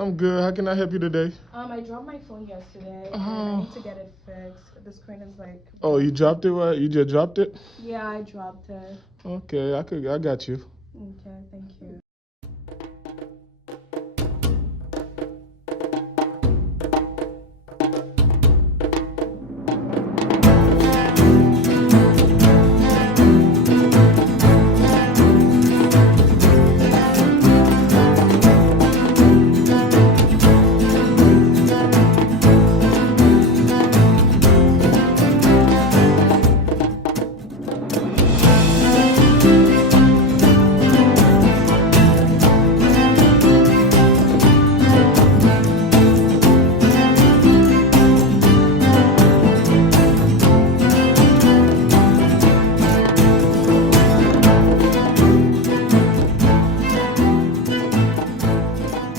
I'm good. How can I help you today? I dropped my phone yesterday and I need to get it fixed. The screen is like Oh, you dropped it? What? You just dropped it? yeah, I dropped it. Okay, I got you. Okay, thank you.